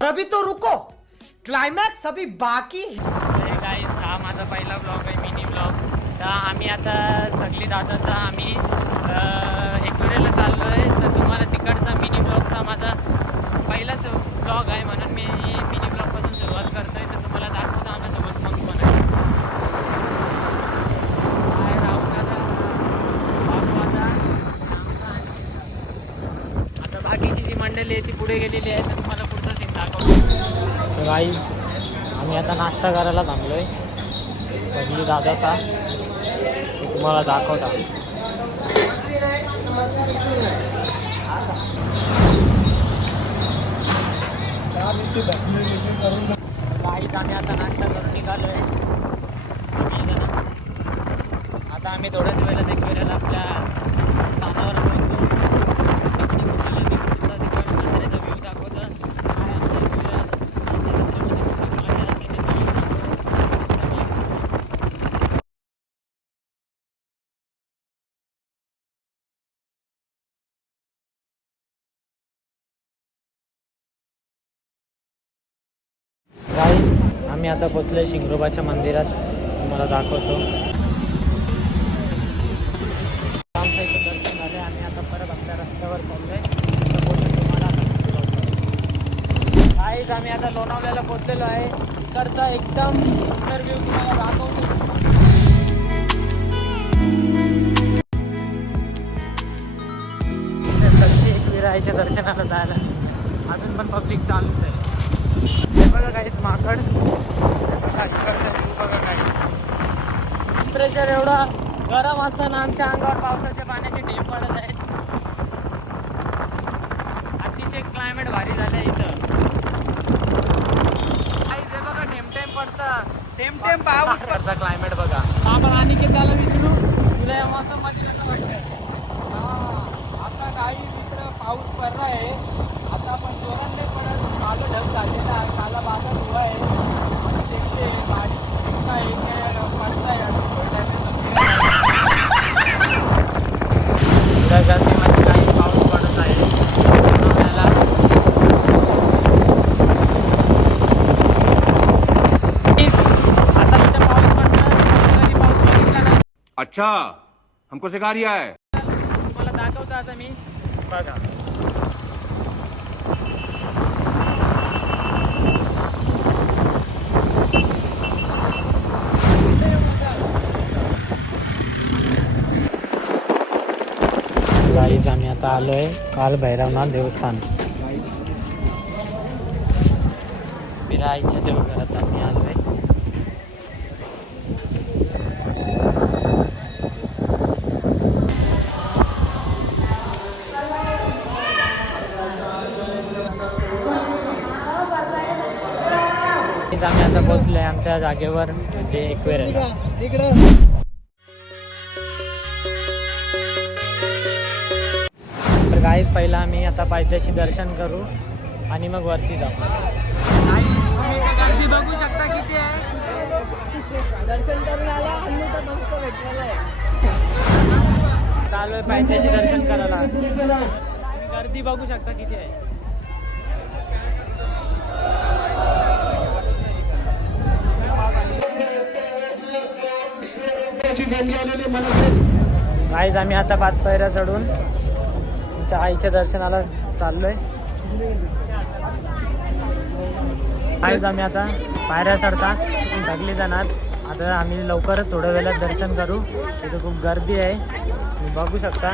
अभी तो रुको, क्लायमॅक्स अभी बाकी. गाईस, हा माझा पहिला ब्लॉग आहे, मिनी ब्लॉग. तर आम्ही आता सगळी दादाचा आम्ही एकविरेला चाललो आहे. तर तुम्हाला तिकडचा मिनी ब्लॉगचा माझा पहिलाच ब्लॉग आहे, म्हणून मी मिनी ब्लॉगपासून सुरुवात करतो आहे. तर तुम्हाला दाखवतो आमच्यासोबत मग पण आहे. आता बाकीची जी मंडळी आहे ती पुढे गेलेली आहे. तर तुम्हाला पुढचा सीन दाखवतो. तर गाईस, आम्ही आता नाश्ता करायला थांबलो आहे सगळी दादाचा. तुम्हाला दाखवता. गाईस, आम्ही आता नाश्ता करून निघालो आहे. आता आम्ही थोड्याच वेळात एक वेळेला आपल्या स्थानावर पोहोचू. व्ह्यू दाखवतो. गाईज, आम्ही आता पोचलो शिंगरोबाच्या मंदिरात. तुम्हाला दाखवतो. रामसाईचं दर्शन झालं. आम्ही आता परत आमच्या रस्त्यावर चाललो आहे. गाईज, आम्ही आता लोणावळ्याला पोचलेलो आहे. इकडचा एकदम सुंदर व्ह्यू तुम्हाला दाखवतो. एकविराईच्या दर्शनाला जायला अजून पण पब्लिक चालूच आहे. हे बघा काहीच माकड. बघा काहीच टेम्परेचर एवढा गरम असताना आमच्या अंगावर पावसाच्या पाण्याचे ढेप पडत आहेत. अतिशय क्लायमेट भारी झालं आहे इथं. हे बघा टेम पडतं. टेम पाऊस पडता. क्लायमेट बघा. आपण अनिकेताला विचारू, तुला या मौसममध्ये कसं वाटतं? आता काही इकडं पाऊस पडला आहे. आता आपण जोरात नाही पडत. मागं ढग झालेला आहे. काला बाजार उभा आहे. आणि देखते गाडी दिसताय पडताय. गर्दीमध्ये काही पाऊस पडत आहे. आता इथं पाऊस पडणार. कधी पाऊस बघितला नाही. अच्छा, हमको सिखा रिया है. तुम्हाला दाखवतो आता मी. बघा, गाईज, आम्ही आता आलो आहे काल भैरवनाथ देवस्थान. विराईच्या देवघरात आम्ही आलो आहे. आम्ही आता पोहोचलो आहे आमच्या जागेवर, म्हणजे एकविरेला. तर गाईज, पहिला आम्ही आता पायथ्याशी दर्शन करू आणि मग वरती जाऊ. गर्दी बघू शकता किती आहे. दर्शन करून आला. चालू आहे पायथ्याशी दर्शन करायला. गर्दी बघू शकता किती आहे. गाईज, आम्ही आता 5 पायऱ्या चढून तुमच्या आईच्या दर्शनाला चाललोय. गाईज, आम्ही आता पायऱ्या चढता सगळी जणात. आता आम्ही लवकरच थोड्या वेळात दर्शन करू. इथे खूप गर्दी आहे, तुम्ही बघू शकता.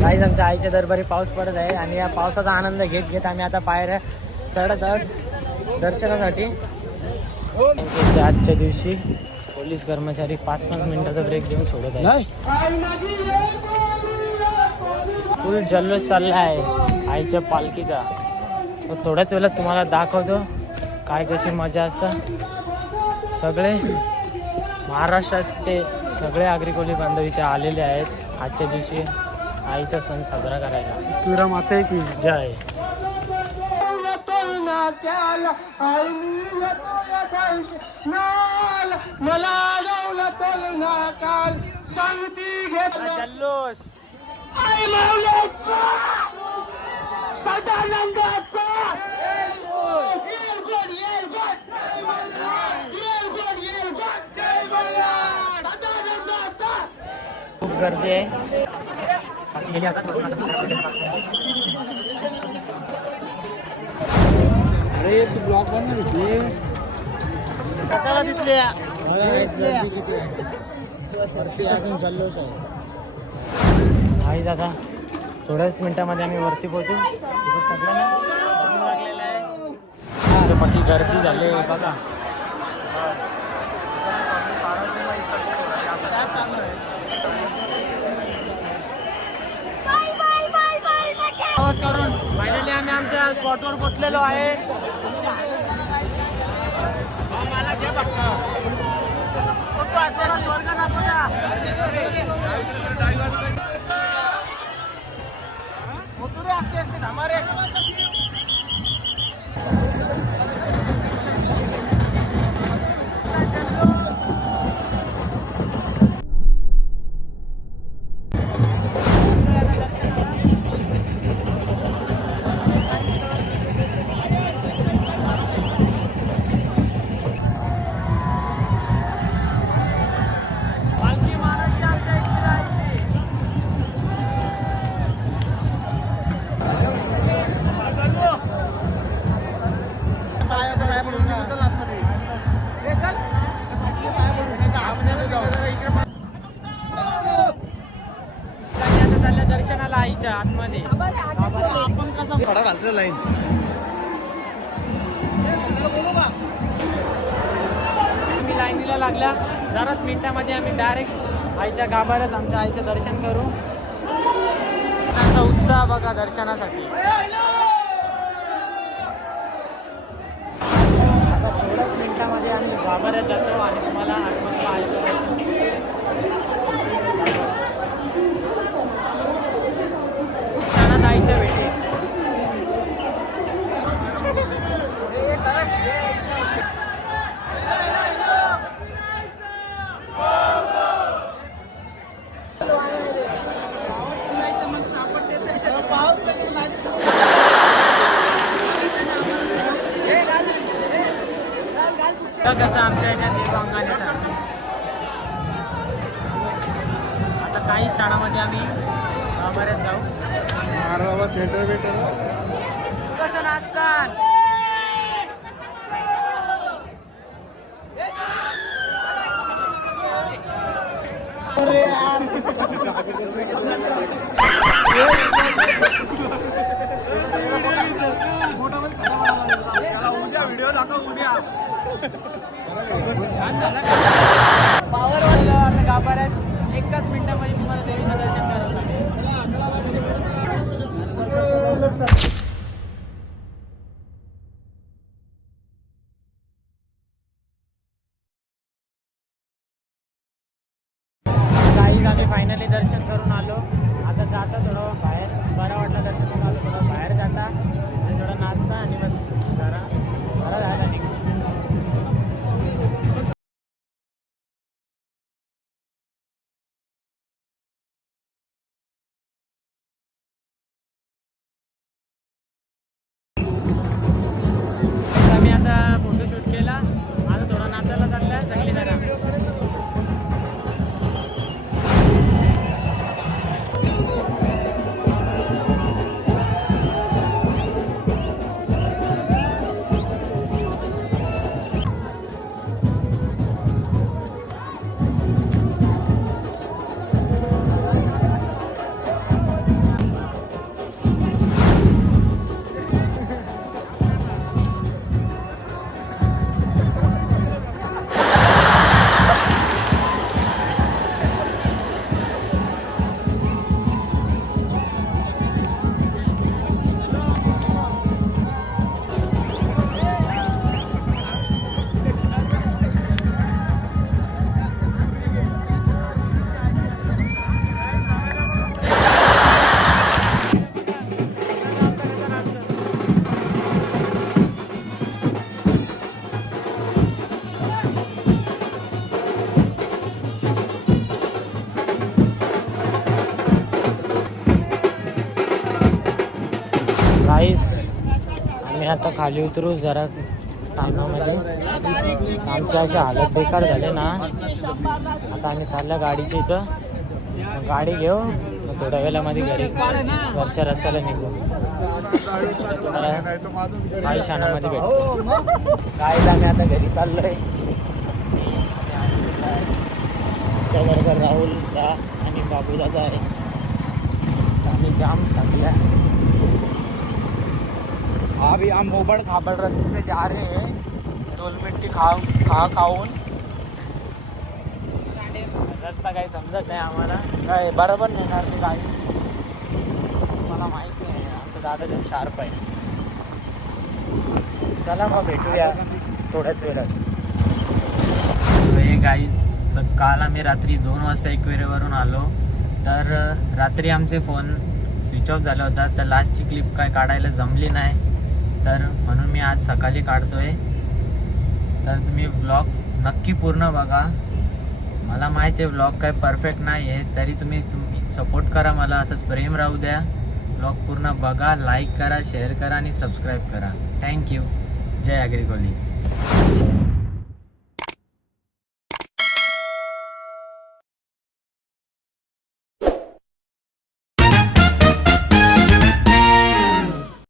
गाईज, आमच्या आईच्या दरबारी पाऊस पडत आहे आणि या पावसाचा आनंद घेत घेत आम्ही आता पायऱ्या चढत आहोत दर्शनासाठी. आजच्या दिवशी पोलीस कर्मचारी 5-5 मिनिटाचा ब्रेक देऊन सोडत आहे. फुल जल्लोष चालला आहे आईच्या पालखीचा. थोड्याच वेळात तुम्हाला दाखवतो काय कशी मजा असतं. सगळे महाराष्ट्रात ते सगळे आगरी कोळी बांधव इथे आलेले आहेत आजच्या दिवशी आईचा सण साजरा करायला. तुरा माते की जय. नाक्याला आईनी येतो नाल मला अडवलं तोल नाकाल सांगती घेत जल्लोष आई माऊलीचा सदानंदाचा खूप गर्दी आहे. अरे तू ब्लॉग बनवणार होती कशाला तिथले आहे दादा. थोड्याच मिनिटामध्ये आम्ही वरती पोहोचू. तिथे सगळ्यांना लागलेलं आहे. बाकी गर्दी झाली बघा. प्रवास करून फायनली आम्ही आमच्या स्पॉटवर पोहोचलेलो आहे. दर्शनाला आईच्या आतमध्ये आपण कसं फडा घालतो लाईन मी लाईनीला लागल्या. जराच मिनिटामध्ये आम्ही डायरेक्ट आईच्या गाभाऱ्यात आमच्या आईचं दर्शन करू. त्यांचा उत्साह बघा दर्शनासाठी. आता थोड्याच मिनिटामध्ये आम्ही गाभाऱ्यात जातो आणि तुम्हाला आतमध्ये आईचं दर्शन आईच्या भेटी. कसं आमच्या याच्यात देवांगाने आता काही क्षणामध्ये आम्ही गाभाऱ्यात जाऊ. बाबा सेंटर बेटर कसं नाचतात. उद्या व्हिडिओ दाखव उद्या. पावर वाढलं आता गाभाऱ्यात एकाच मिनिटामध्ये तुम्हाला देवीचं दर्शन करावं लागेल. काही आम्ही फायनली दर्शन करून आलो. आता जाता थोडं बाहेर बरं वाटलं दर्शन करून आलो. थोडं बाहेर जाता आणि थोडं नाचता आणि मग जरा जायला निघू. आम्ही आता फोटोशूट केला. आता थोडा नाचायला चालला चांगली जरा. आम्ही आता खाली उतरू जरा टायमामध्ये. आमची अशी हालत बेकार झाले ना. आता आम्ही चालल्या गाडीच्या इथं. मग गाडी घेऊ मग थोड्या वेळामध्ये घरी घरच्या रस्त्याला निघू. तुम्हाला काही क्षणामध्ये भेटतो. गाडीला आम्ही आता घरी चाललोय. बरोबर राहुल दा आणि बाबू दादा आहे. आम्ही जाम थकल्या. अभी हम मोबड़ खाबड़ रास्ते पे जा रहे हैं. डोल मिट्टी खाऊन रस्ता काही समजत नाही आम्हाला. काय बरोबर नेणार ती गाडी मला माहिती आहे. आमचा दादा जर शार्प आहे. चला मग भेटूया थोड्याच वेळात. सो हे गाईज, तर काल आम्ही रात्री 2 वाजता एकवेरेवरून आलो. तर रात्री आमचे फोन स्विच ऑफ झाला होता. तर लास्टची क्लिप काय काढायला जमली नाही. तर म्हणून मी आज सकाळी काढतोय. तर तुम्ही व्लॉग नक्की पूर्ण बघा. मला माहिती आहे व्लॉग काय परफेक्ट नाही आहे, तरी तुम्ही सपोर्ट करा. मला असंच प्रेम राहू द्या. व्लॉग पूर्ण बघा, लाईक करा, शेअर करा आणि सबस्क्राईब करा. थँक्यू. जय ॲग्री कोली.